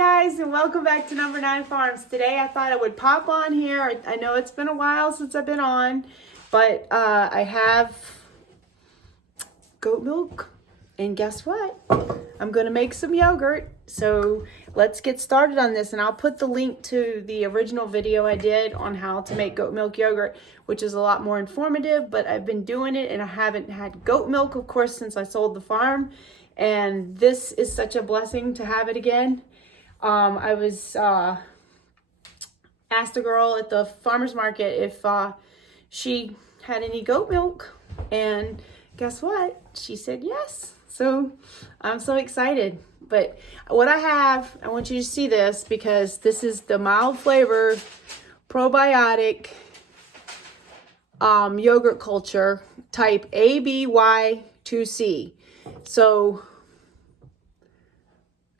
guys, and welcome back to Number 9 Farms. Today I thought I would pop on here. I know it's been a while since I've been on, but I have goat milk, and guess what? I'm going to make some yogurt. So let's get started on this, and I'll put the link to the original video I did on how to make goat milk yogurt, which is a lot more informative, but I've been doing it, and I haven't had goat milk, of course, since I sold the farm. And this is such a blessing to have it again. I was asked a girl at the farmer's market if she had any goat milk, and guess what? She said yes. So I'm so excited. But what I want you to see this, because this is the mild flavor probiotic yogurt culture type ABY2C. So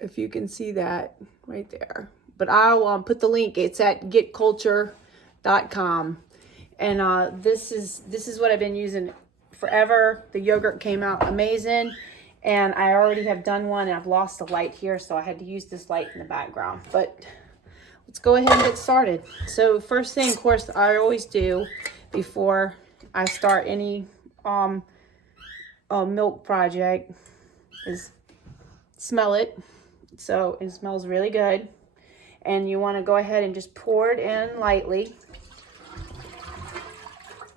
if you can see that right there, but I'll put the link. It's at getculture.com, and this is what I've been using forever. The yogurt came out amazing, and I already have done one, and I've lost the light here, so I had to use this light in the background. But let's go ahead and get started. So first thing, of course, I always do before I start any milk project is smell it. So it smells really good, and you want to go ahead and just pour it in lightly.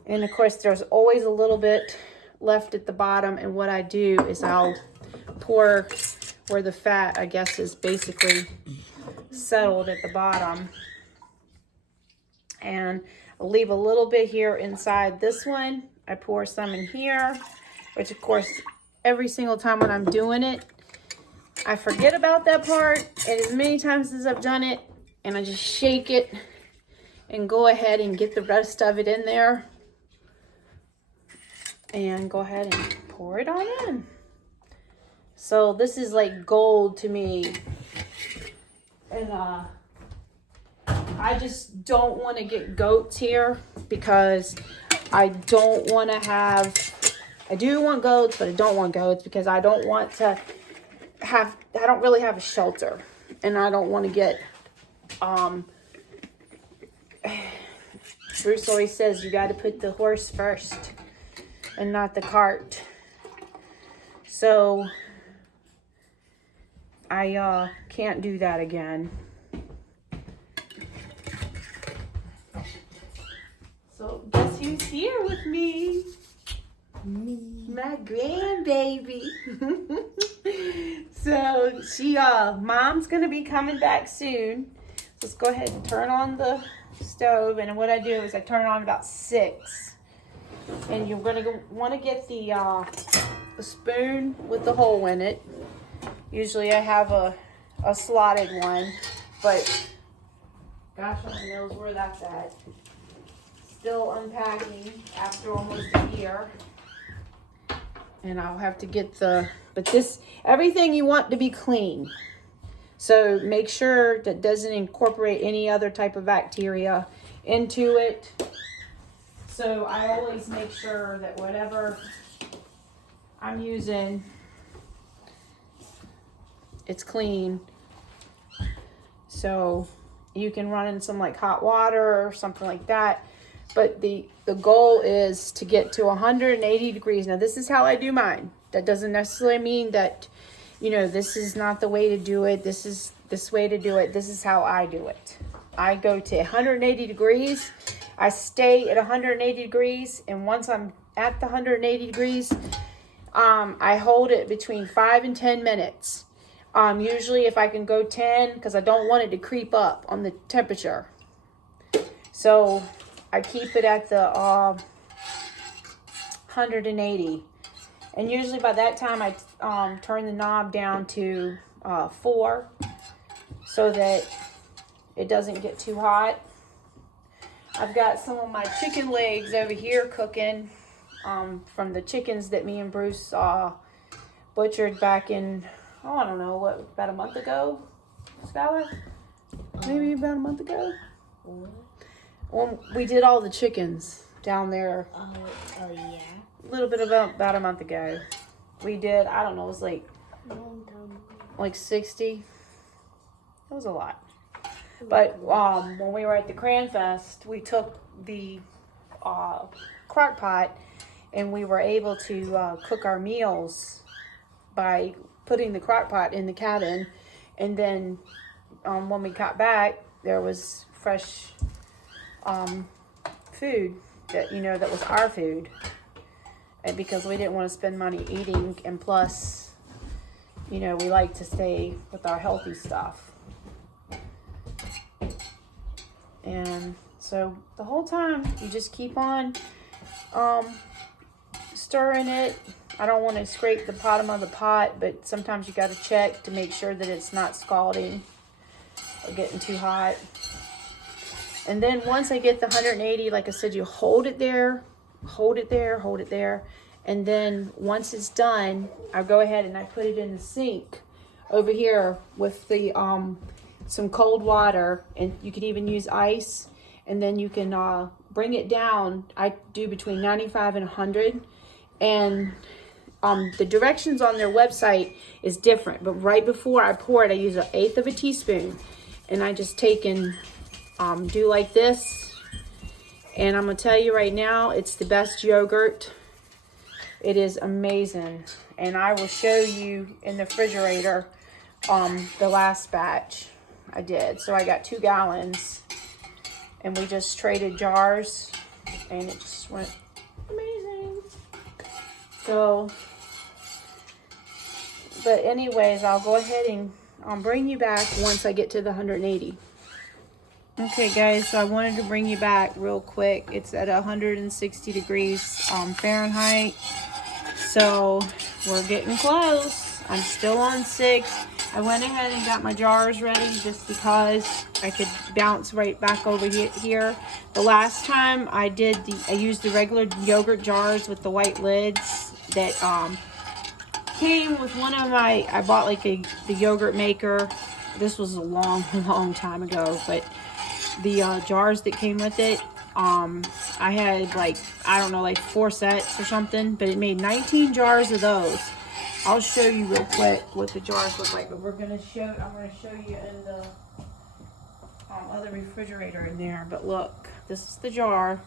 And of course there's always a little bit left at the bottom, and what I do is I'll pour where the fat, I guess, is basically settled at the bottom, and I'll leave a little bit here inside this one. I pour some in here, which of course every single time when I'm doing it I forget about that part, and as many times as I've done it, and I just shake it and go ahead and get the rest of it in there, and go ahead and pour it on in. So this is like gold to me, and I just don't want to get goats here, because I don't want to have, I do want goats, but I don't want goats because I don't want to have, I don't really have a shelter, and I don't want to get Bruce always says you got to put the horse first and not the cart. So I can't do that again. So guess who's here with me? Me. My grandbaby. So she mom's gonna be coming back soon. Let's go ahead and turn on the stove, and what I do is I turn it on about 6, and you're gonna want to get the spoon with the hole in it. Usually I have a slotted one, but gosh only knows where that's at. Still unpacking after almost a year. And I'll have to get everything you want to be clean. So make sure that doesn't incorporate any other type of bacteria into it. So I always make sure that whatever I'm using, it's clean. So you can run in some like hot water or something like that. But the goal is to get to 180 degrees. Now, this is how I do mine. That doesn't necessarily mean that, you know, this is not the way to do it. This is this way to do it. This is how I do it. I go to 180 degrees. I stay at 180 degrees. And once I'm at the 180 degrees, I hold it between 5 and 10 minutes. Usually if I can go 10, because I don't want it to creep up on the temperature. So I keep it at the 180, and usually by that time I turn the knob down to 4, so that it doesn't get too hot. I've got some of my chicken legs over here cooking from the chickens that me and Bruce butchered back in, I don't know, what, about a month ago, Skylar? Maybe about a month ago? Well, we did all the chickens down there. Oh yeah. A little bit about a month ago. We did, I don't know, it was like 60. It was a lot. But when we were at the Cran Fest, we took the crock pot and we were able to cook our meals by putting the crock pot in the cabin. And then when we got back, there was fresh food that, you know, that was our food. And because we didn't want to spend money eating, and plus, you know, we like to stay with our healthy stuff. And so the whole time you just keep on stirring it. I don't want to scrape the bottom of the pot, but sometimes you got to check to make sure that it's not scalding or getting too hot. And then once I get the 180, like I said, you hold it there, hold it there, hold it there. And then once it's done, I go ahead and I put it in the sink over here with the some cold water, and you can even use ice. And then you can bring it down. I do between 95 and 100. And the directions on their website is different. But right before I pour it, I use 1/8 of a teaspoon. And I just take and do like this. And I'm going to tell you right now, it's the best yogurt. It is amazing. And I will show you in the refrigerator the last batch I did. So I got 2 gallons. And we just traded jars. And it just went amazing. So, but anyways, I'll go ahead and bring you back once I get to the 180. Okay guys, so I wanted to bring you back real quick. It's at 160 degrees Fahrenheit. So we're getting close. I'm still on 6. I went ahead and got my jars ready just because I could bounce right back over here. The last time I used the regular yogurt jars with the white lids that came with one of my, I bought like the yogurt maker. This was a long time ago, but the jars that came with it, I had like, I don't know, like 4 sets or something, but it made 19 jars of those. I'll show you real quick what the jars look like, but I'm going to show you in the other refrigerator in there. But look, this is the jar,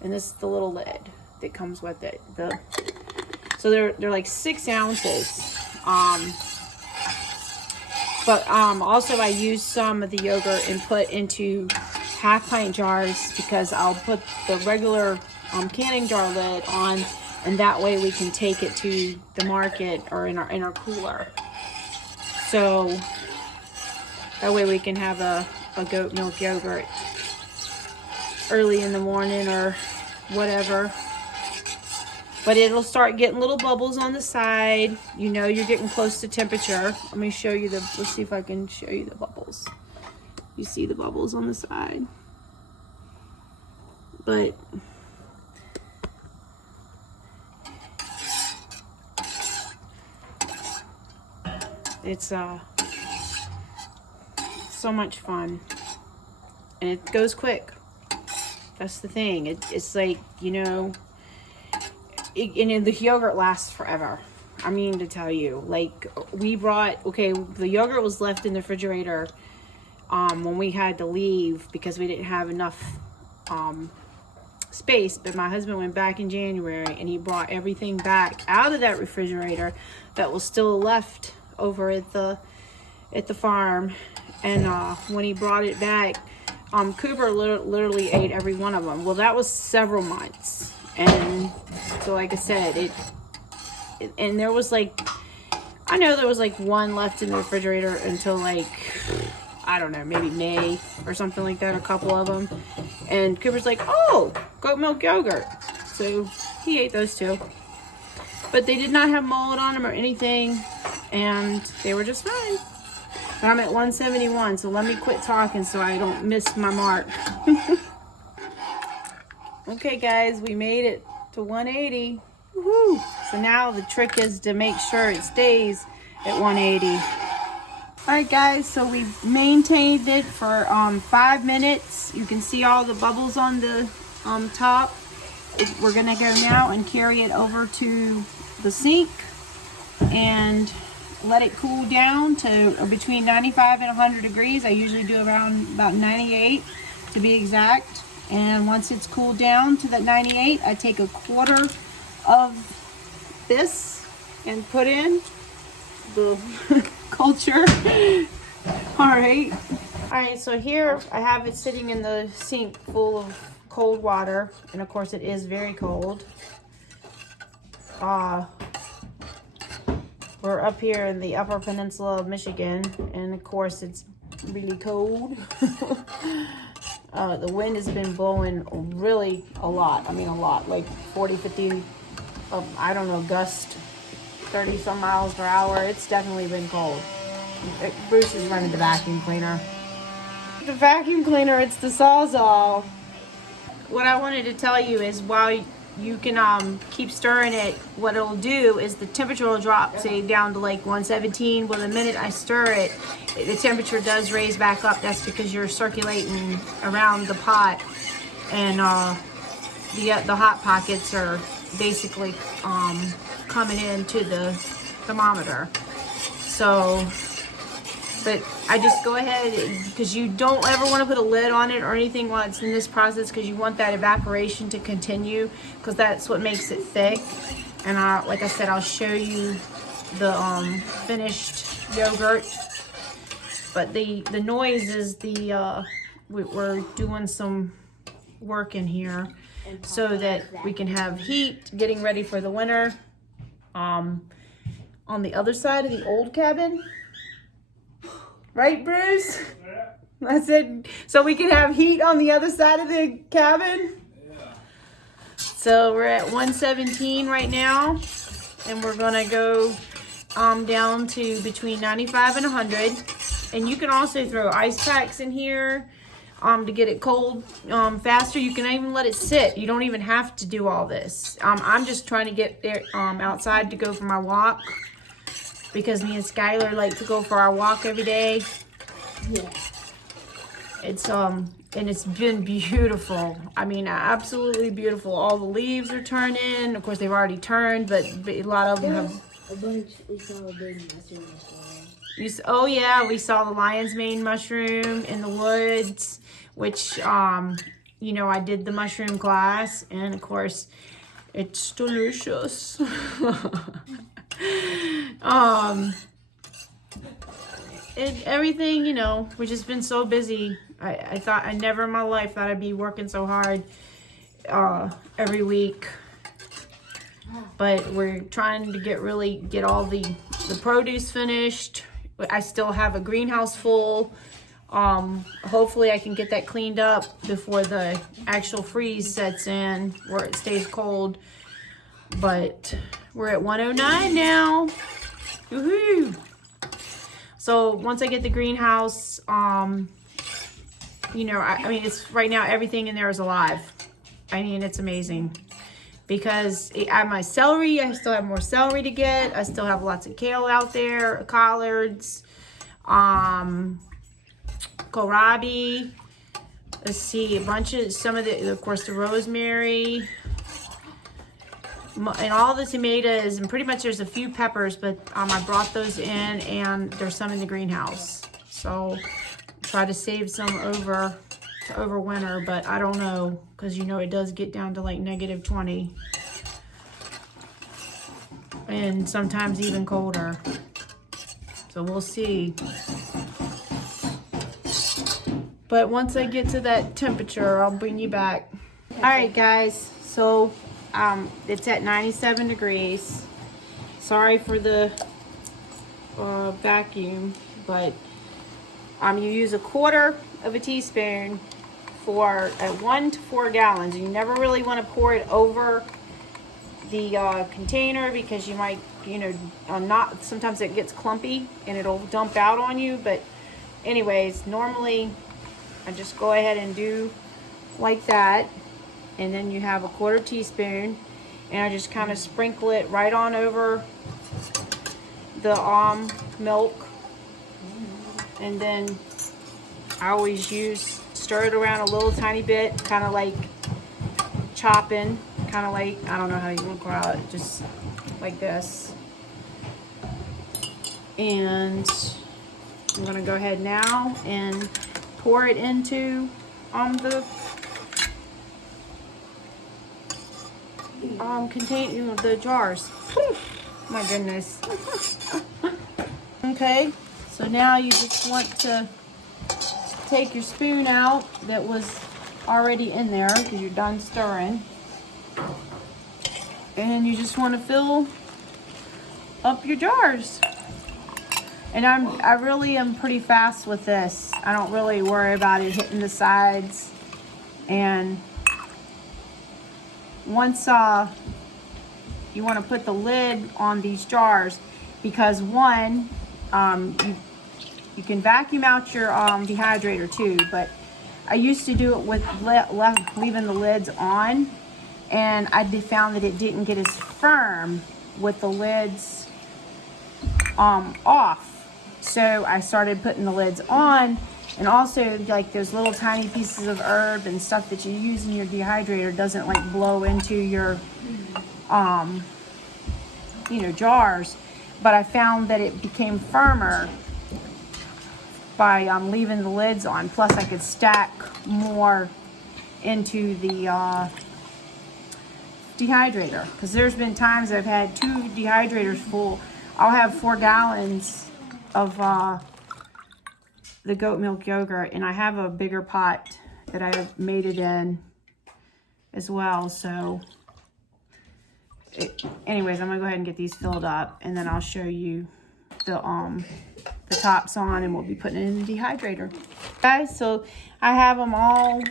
and this is the little lid that comes with it. So they're like 6 ounces. But also I use some of the yogurt and put into half-pint jars, because I'll put the regular canning jar lid on, and that way we can take it to the market or in our cooler. So that way we can have a goat milk yogurt early in the morning or whatever. But it'll start getting little bubbles on the side. You know you're getting close to temperature. Let me show you let's see if I can show you the bubbles. You see the bubbles on the side. But it's so much fun. And it goes quick. That's the thing. It's like, you know, and the yogurt lasts forever. I mean to tell you, like the yogurt was left in the refrigerator when we had to leave because we didn't have enough space. But my husband went back in January and he brought everything back out of that refrigerator that was still left over at the farm. And when he brought it back, Cooper literally ate every one of them. Well, that was several months. And so, like I said, and there was like, I know there was like 1 left in the refrigerator until like, I don't know, maybe May or something like that, a couple of them. And Cooper's like, oh, goat milk yogurt. So he ate those 2. But they did not have mold on them or anything, and they were just fine. But I'm at 171, so let me quit talking so I don't miss my mark. Okay guys, we made it to 180. Woohoo! So now the trick is to make sure it stays at 180. Alright guys, so we maintained it for 5 minutes. You can see all the bubbles on the top. We're going to go now and carry it over to the sink and let it cool down to between 95 and 100 degrees. I usually do around about 98 to be exact. And once it's cooled down to that 98, I take a quarter of this and put in the culture. Alright, so here I have it sitting in the sink full of cold water, and of course it is very cold. We're up here in the Upper Peninsula of Michigan, and of course it's really cold. The wind has been blowing really a lot. I mean a lot, like 40, 50, I don't know, gust 30 some miles per hour. It's definitely been cold. Bruce is running the vacuum cleaner. The vacuum cleaner, it's the Sawzall. What I wanted to tell you is while you can keep stirring it, what it'll do is the temperature will drop, say, down to like 117. Well, the minute I stir it, the temperature does raise back up. That's because you're circulating around the pot, and the hot pockets are basically coming into the thermometer. So, but I just go ahead, because you don't ever want to put a lid on it or anything while it's in this process, because you want that evaporation to continue, because that's what makes it thick. And like I said, I'll show you the finished yogurt. But the noise is we're doing some work in here so that we can have heat, getting ready for the winter. On the other side of the old cabin. Right, Bruce? Yeah. I said, so we can have heat on the other side of the cabin? Yeah. So we're at 117 right now, and we're gonna go down to between 95 and 100. And you can also throw ice packs in here to get it cold faster. You can even let it sit. You don't even have to do all this. I'm just trying to get there outside to go for my walk, because me and Skylar like to go for our walk every day. Yeah. It's and it's been beautiful. I mean, absolutely beautiful. All the leaves are turning. Of course, they've already turned, but a lot of them have. A bunch. We saw a big mushroom. Oh yeah, we saw the lion's mane mushroom in the woods, which you know, I did the mushroom class, and of course, it's delicious. Everything, you know, we've just been so busy. I never in my life thought I'd be working so hard every week, but we're trying to get all the produce finished. I still have a greenhouse full. Hopefully I can get that cleaned up before the actual freeze sets in, where it stays cold. But we're at 109 now. Woohoo! So once I get the greenhouse, you know, I mean, it's right now everything in there is alive. I mean, it's amazing, because my celery, I still have more celery to get. I still have lots of kale out there, collards, kohlrabi. Let's see, some of the, of course, the rosemary. And all the tomatoes, and pretty much there's a few peppers, but I brought those in, and there's some in the greenhouse. So try to save some over winter, but I don't know, because you know it does get down to like -20, and sometimes even colder. So we'll see. But once I get to that temperature, I'll bring you back. All right, guys. So it's at 97 degrees. Sorry for the vacuum, but you use a quarter of a teaspoon for 1 to 4 gallons. You never really want to pour it over the container, because you might, you know, sometimes it gets clumpy and it'll dump out on you. But anyways, normally I just go ahead and do like that. And then you have a quarter teaspoon, and I just kind of sprinkle it right on over the milk. And then I always stir it around a little tiny bit, kind of like chopping, kind of like, I don't know how you want to call it, just like this. And I'm gonna go ahead now and pour it into the contain the jars. My goodness. Okay, so now you just want to take your spoon out that was already in there because you're done stirring, and you just want to fill up your jars. And I really am pretty fast with this. I don't really worry about it hitting the sides. And once you want to put the lid on these jars, because one, you can vacuum out your dehydrator too, but I used to do it with leaving the lids on, and I found that it didn't get as firm with the lids off. So I started putting the lids on, and also like those little tiny pieces of herb and stuff that you use in your dehydrator doesn't like blow into your jars. But I found that it became firmer by leaving the lids on. Plus I could stack more into the dehydrator, because there's been times I've had 2 dehydrators full. I'll have 4 gallons of the goat milk yogurt, and I have a bigger pot that I've made it in as well. So anyways, I'm gonna go ahead and get these filled up, and then I'll show you the tops on, and we'll be putting it in the dehydrator. Guys, so I have them all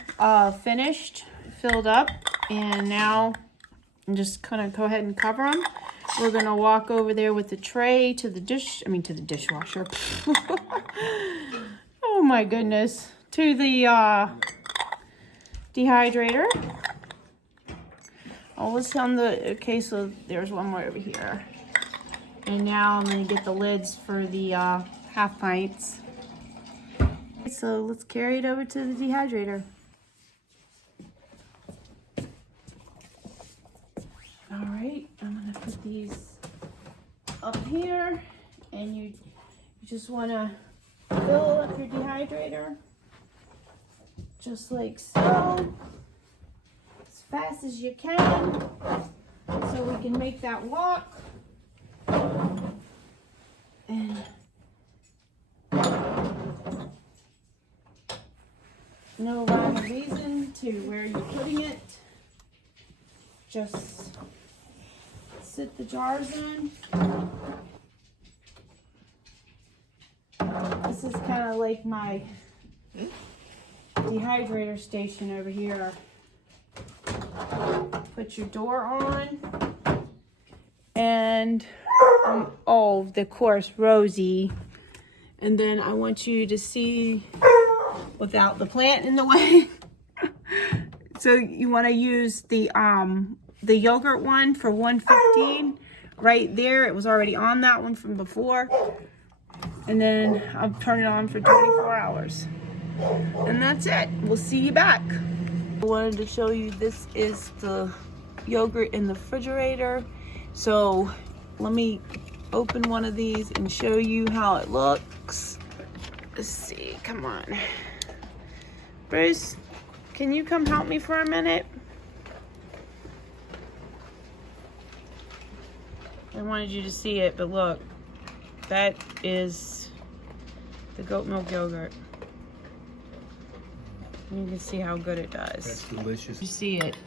finished, filled up, and now I'm just gonna go ahead and cover them. We're gonna walk over there with the tray to the dishwasher. Oh my goodness. To the dehydrator. Oh, let's on the, okay, so there's one more over here. And now I'm gonna get the lids for the half pints. So let's carry it over to the dehydrator. All right, I'm gonna put these up here, and you just wanna fill up your dehydrator, just like so, as fast as you can, so we can make that walk. And no rhyme or reason to where you're putting it. Just sit the jars in. This is kind of like my dehydrator station over here. Put your door on. And, of course, Rosie. And then I want you to see without the plant in the way. So you want to use the yogurt one for 115 right there. It was already on that one from before. And then I'll turn it on for 24 hours. And that's it. We'll see you back. I wanted to show you, this is the yogurt in the refrigerator. So let me open one of these and show you how it looks. Let's see, come on. Bruce, can you come help me for a minute? I wanted you to see it, but look, that is the goat milk yogurt. And you can see how good it does. That's delicious. You see it.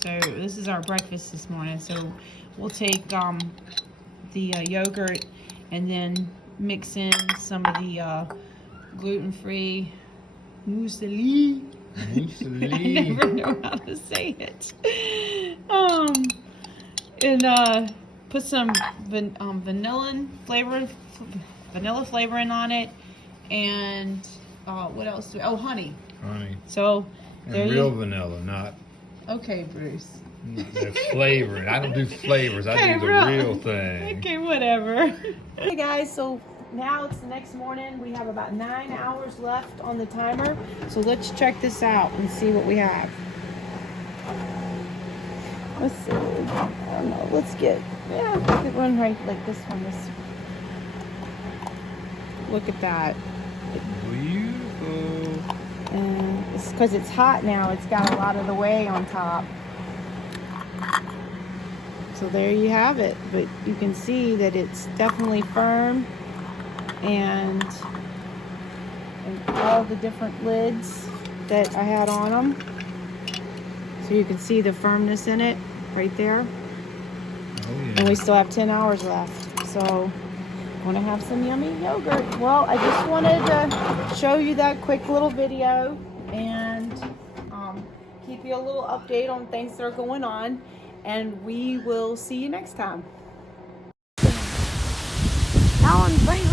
So this is our breakfast this morning. So we'll take the yogurt and then mix in some of the gluten-free muesli. I never know how to say it. And put some vanilla flavoring on it, and what else? Honey. Honey. So and real vanilla, not. Okay, Bruce. The flavoring. I don't do flavors. I do the real thing. Okay, whatever. Hey guys, so now it's the next morning. We have about 9 hours left on the timer. So let's check this out and see what we have. Let's see. I don't know. Let's get, yeah, we could run right like this one. Look at that. Beautiful. And it's because it's hot now. It's got a lot of the whey on top. So there you have it. But you can see that it's definitely firm, and all the different lids that I had on them. So you can see the firmness in it right there. Oh, yeah. And we still have 10 hours left. So want to have some yummy yogurt. Well, I just wanted to show you that quick little video and keep you a little update on things that are going on. And we will see you next time. Alan, bring